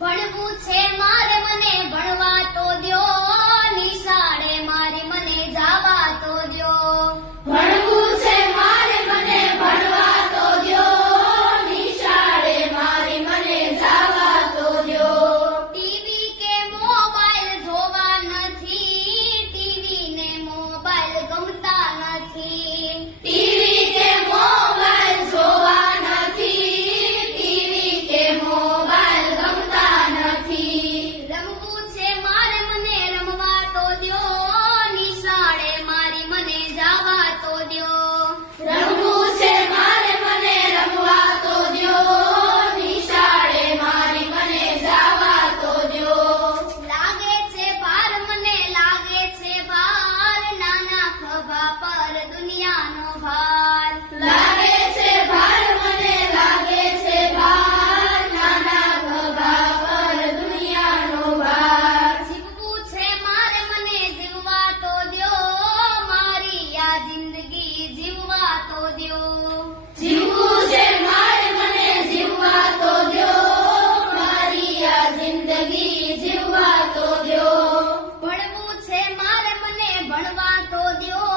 ભણવું છે મારે મને ભણવા તો દ્યો, નિશાળે મારે મને જાવા તો દ્યો. ભણવું છે મારે મને ભણવા તો દ્યો, નિશાળે મારે મને જાવા તો દ્યો. ટીવી કે મોબાઈલ જોવા નથી, ટીવી ને મોબાઈલ ગમતા નથી. ટીવી કે મોબાઈલ જોવા નથી, ટીવી કે મોબાઈલ ગમતા નથી. રમવું છે મારે મને રમવા તો દ્યો, નિશાળે મારી મને જાવા તો દ્યો. રમવું છે મારે મને રમવા તો દ્યો, નિશાળે મારી મને જાવા તો દ્યો. લાગે છે ભાર મને લાગે છે ભાર, નાના ખભા પર દુનિયાનો ભાર. લાગે છે ભાર મને લાગે છે ભાર, નાના ખભા પર દુનિયાનો ભાર. જીવવું છે મારે મને જીવવા તો દ્યો, મારી આ જિંદગી જીવવા તો દ્યો. જીવવું છે મારે મને જીવવા તો દ્યો, મારી આ જિંદગી જીવવા તો દ્યો. ભણવું છે મારે મને ભણવા તો દ્યો,